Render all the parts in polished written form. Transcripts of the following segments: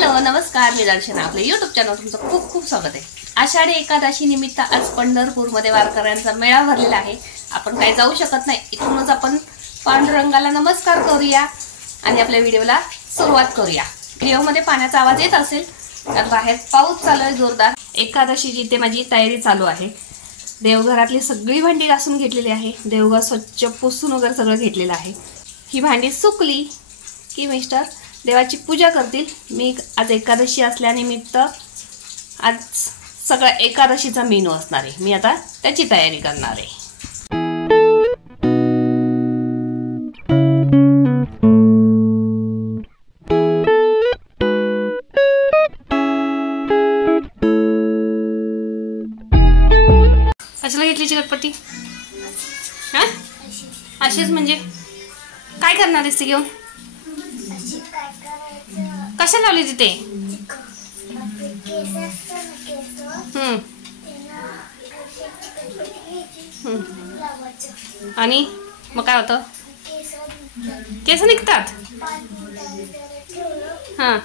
Hello नमस्कार, मी दर्शना. आपल्या YouTube channel तुमचं खूप खूप स्वागत आहे. आषाढी एकादशी निमित्त आज पंढरपूरमध्ये वारकऱ्यांचा मेळा भरलेला आहे. आपण काही जाऊ शकत नाही, इथूनच आपण पांडुरंगाला नमस्कार करूया आणि आपल्या व्हिडिओला सुरुवात करूया. व्हिडिओमध्ये पाण्याचा आवाज येत असेल तर बाहेर पाऊस चालू आहे जोरदार. एकादशीची इथे माझी तयारी चालू आहे. देवघरातली सगळी भांडी घासून घेतलेली आहे. देवघर स्वच्छ पुसून वगैरे सगळं घेतलेलं आहे. ही भांडी सुकली की मिस्टर देवाची पूजा करतील. मी आज एकादशी असल्यानिमित्त आज सगळा एकादशीचा मेनू असणार आहे. मी आता त्याची तयारी करणार आहे. कशाला घेतली चिकटपट्टी? हा अशीच म्हणजे काय करणार आहेस ती घेऊन? कशाला लावली तिथे? आणि मग काय होतं? केस निघतात. हा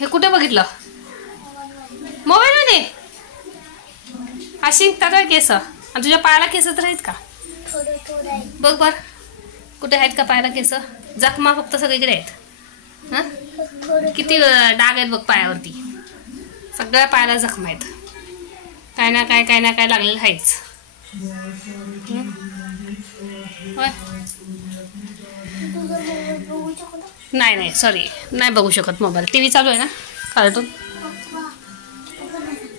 हे कुठे बघितलं? मोबाईल मध्ये अशी निघतात केस. आणि तुझ्या पायाला केस तर आहेत का? बघ बर कुठे आहेत का पायाला केस? जखमा फक्त सगळीकडे आहेत. हा किती डाग आहेत बघ पायावरती. सगळ्या पायाला जखमा आहेत. काय ना काय लागलेलं आहेच. नाही सॉरी नाही बघू शकत मोबाईल. टी व्ही चालू आहे ना कार्टून.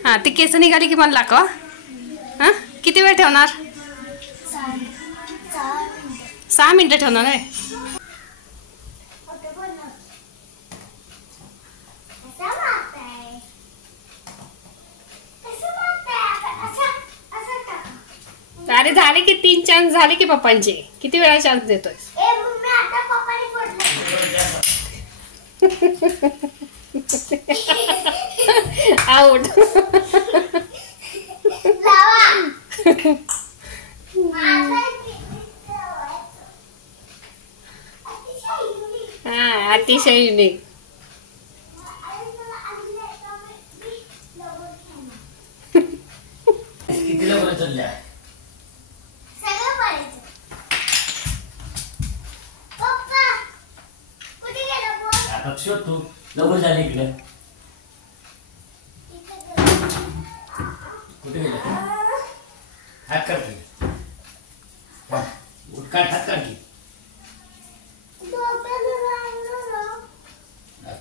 हां ती केस निघाली की मला दाखव. हां किती वेळ ठेवणार? 6 मिनिटं ठेवणार आहे. अरे झाले की 3 चान्स झाले की पप्पांचे. किती वेळा चान्स देतोय? आउट. हा अतिशय युनिक. तू लवकर झाले इकडे. कुठे गेला? हात काढ की. उठकाट हात काढ की.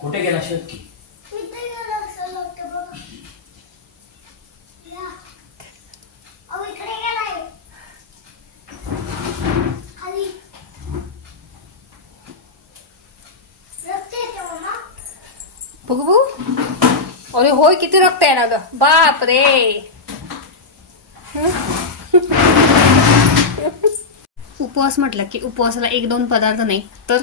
कुठे गेला शोध की. बघू अरे होय किती रक्त आहे ना. बाप रे. उपवास म्हटलं की उपवासाला 1-2 पदार्थ नाही तर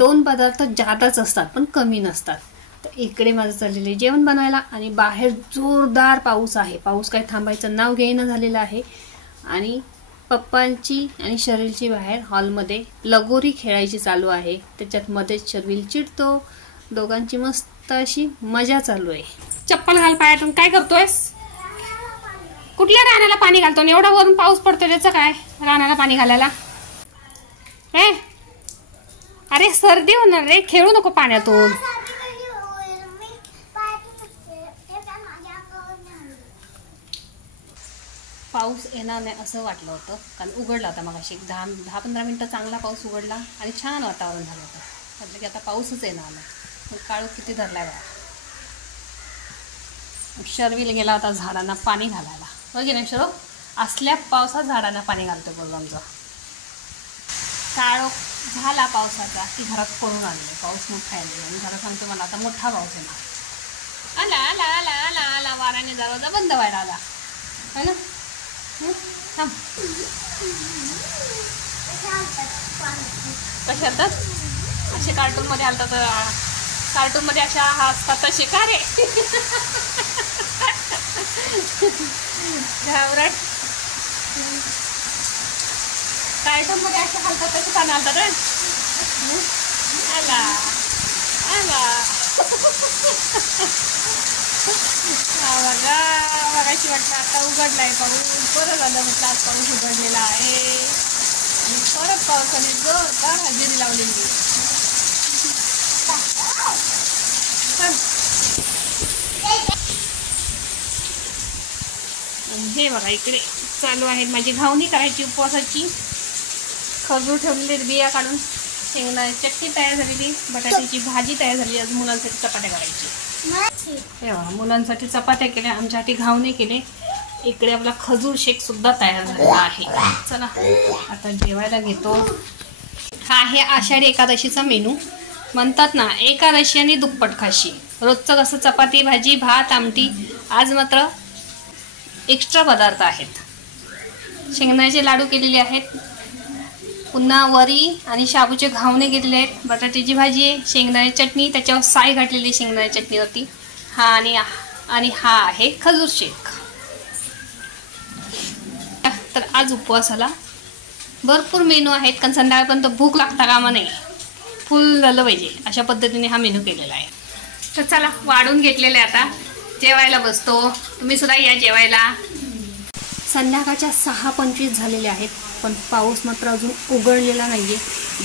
2 पदार्थ जादाच असतात पण कमी नसतात. तर इकडे माझं चाललेलं आहे जेवण बनवायला आणि बाहेर जोरदार पाऊस आहे. पाऊस काय थांबायचं नाव घेणं झालेलं आहे. आणि पप्पांची आणि शर्विलची बाहेर हॉलमध्ये लगोरी खेळायची चालू आहे. त्याच्यात मध्येच शर्विल चिडतो. दोघांची मस्त अशी मजा चालू आहे. चप्पल घाल पायातून. काय करतोयस? कुठल्या रानाला पाणी घालतो? एवढा वरून पाऊस पडतो त्याचं काय रानाला पाणी घालायला? हे अरे सर्दी होणार रे. खेळू नको पाण्यातून. पाऊस येणार नाही असं वाटलं होतं कारण उघडला होता मगाशी. 10-15 मिनिटं चांगला पाऊस उघडला आणि छान वातावरण झालं होतं. म्हटलं की आता पाऊसच येणार नाही. पण काळू किती धरलाय बघा. शर्विल गेला होता झाडांना पाणी घालायला. हो की नाही शर्व? असल्या पावसात झाडांना पाणी घालतो बघ आमचं. काळो झाला पावसाचा की घरात पळून आणले. पाऊस मोठा येईल आणि घरात सांगतो मला आता मोठा पाऊस येणार. आला आला आला आला आला. वाऱ्याने दरवाजा बंद व्हायला आला है ना. थांब कसे असतात असे कार्टूनमध्ये आलतात. कार्टूनमध्ये अशा असतात तसे का रे? घाबरट. कार्टूनमध्ये असे हलतात तसे पानं हलतात. आला आला मगाशी वाटलं आता उघडलाय पाऊस, बरं झालं म्हटलं आज पाऊस उघडलेला आहे आणि परत पावसाने जोरदार हजेरी लावलेली आहे. आणि हे बघा इकडे चालू आहे माझी घावणी करायची उपवासाची. खजूर ठेवलेले बिया काढून, शेंगदाण्याची चटणी तयार झालेली, बटाट्याची भाजी तयार झाली. आज मुलांसाठी चपात्या करायची. हे बघा मुलांसाठी चपात्या केल्या, आमच्यासाठी घावणे केले. इकडे आपला खजूर शेक सुद्धा तयार झालेला आहे. चला आता जेवायला घेतो. हा आहे आषाढी एकादशीचा मेनू. म्हणतात ना एकादशी आणि दुप्पट खाशी. रोजचं कसं चपाती भाजी भात आमटी, आज मात्र एक्स्ट्रा पदार्थ आहेत. शेंगदाण्याचे लाडू केलेले आहेत, पुन्हा वरी आणि शाबूचे घावणे केलेले आहेत, बटाट्याची भाजी आहे, शेंगदाण्याची चटणी, त्याच्यावर साय घातलेली शेंगदाण्याच्या चटणीवरती. हा आणि हा आहे खजूर शेक. तर आज उपवासाला भरपूर मेनू आहेत, कारण संध्याकाळपर्यंत भूक लागता कामा नाही, फुल झालं पाहिजे अशा पद्धतीने हा मेनू केलेला आहे. तर चला वाढून घेतलेला आहे, आता जेवायला बसतो. तुम्ही सुद्धा या जेवायला. संध्याकाळच्या 6:25 झालेले आहेत, पण पाऊस मात्र अजून उघडलेला नाही आहे.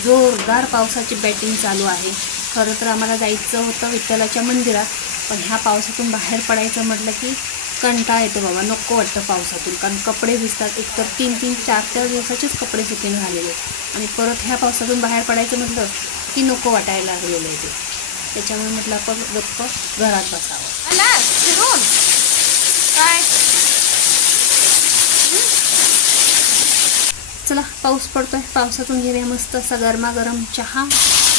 जोरदार पावसाची बॅटिंग चालू आहे. खरं तर आम्हाला जायचं होतं विठ्ठलाच्या मंदिरात, पण ह्या पावसातून बाहेर पडायचं म्हटलं की कंटाळा येतो बाबा, नको वाटतं पावसातून. कारण कपडे भिजतात, एकतर 3-3, 4-4 दिवसाचेच कपडे सुकून झालेले आणि परत ह्या पावसातून बाहेर पडायचं म्हटलं की नको वाटायला लागलेलं आहे ते. त्याच्यामुळे म्हटलं आपण गप्प घरात बसावं. काय चला पाऊस पडतोय, पावसातून घेऊया मस्त असा गरमागरम चहा.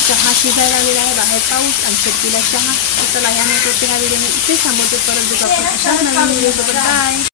चहा शिजायला लागलेला आहे, बाहेर पाऊस आणि शेतीला चहा. चला ह्या व्हिडिओ मी इथे थांबवते. परत भेटू आपण अशाच नवीन व्हिडिओ. बाय.